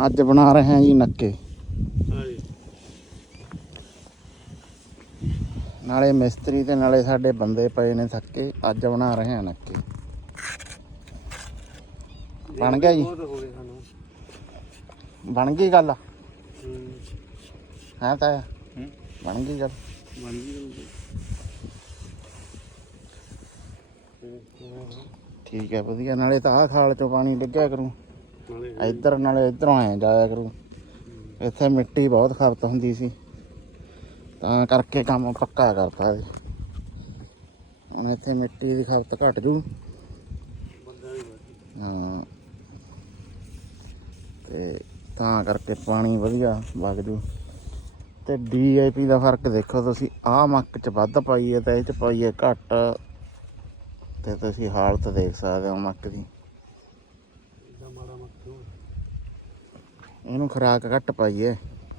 ਅੱਜ ਬਣਾ ਰਹੇ ਹਾਂ ਜੀ ਨੱਕੇ। ਨਾਲੇ ਮਿਸਤਰੀ ਤੇ ਨਾਲੇ ਸਾਡੇ ਬੰਦੇ ਪਏ ਨੇ ਥੱਕੇ। ਅੱਜ ਬਣਾ ਰਹੇ ਹਾਂ ਨੱਕੇ। ਬਣ ਗਿਆ ਜੀ? ਬਣ ਗਈ ਗੱਲ? ਹੈ ਤਾਂ ਬਣ ਗਈ ਗੱਲ। ਠੀਕ ਹੈ, ਵਧੀਆ। ਨਾਲੇ ਤਾਂ ਆਹ ਖਾਲ ਚੋਂ ਪਾਣੀ ਡਿੱਗਿਆ ਕਰੂ ਇੱਧਰ, ਨਾਲੇ ਇੱਧਰੋਂ ਆਇਆ ਜਾਇਆ ਕਰੂ। ਇੱਥੇ ਮਿੱਟੀ ਬਹੁਤ ਖਪਤ ਹੁੰਦੀ ਸੀ ਤਾਂ ਕਰਕੇ ਕੰਮ ਪੱਕਾ ਕਰਤਾ ਜੀ। ਹੁਣ ਇੱਥੇ ਮਿੱਟੀ ਦੀ ਖਪਤ ਘੱਟ ਜੂ। ਹਾਂ, ਤੇ ਤਾਂ ਕਰਕੇ ਪਾਣੀ ਵਧੀਆ ਵਗ ਜੂ। ਤੇ DAP ਦਾ ਫਰਕ ਦੇਖੋ ਤੁਸੀਂ। ਆਹ ਮੱਕ 'ਚ ਵੱਧ ਪਾਈ ਹੈ ਤੇ ਇਹ 'ਚ ਪਾਈ ਹੈ ਘੱਟ। ਤੇ ਤੁਸੀਂ ਹਾਲਤ ਦੇਖ ਸਕਦੇ ਹੋ ਮੱਕ ਦੀ। ਇਹਨੂੰ ਖੁਰਾਕ ਘੱਟ ਪਾਈ ਹੈ।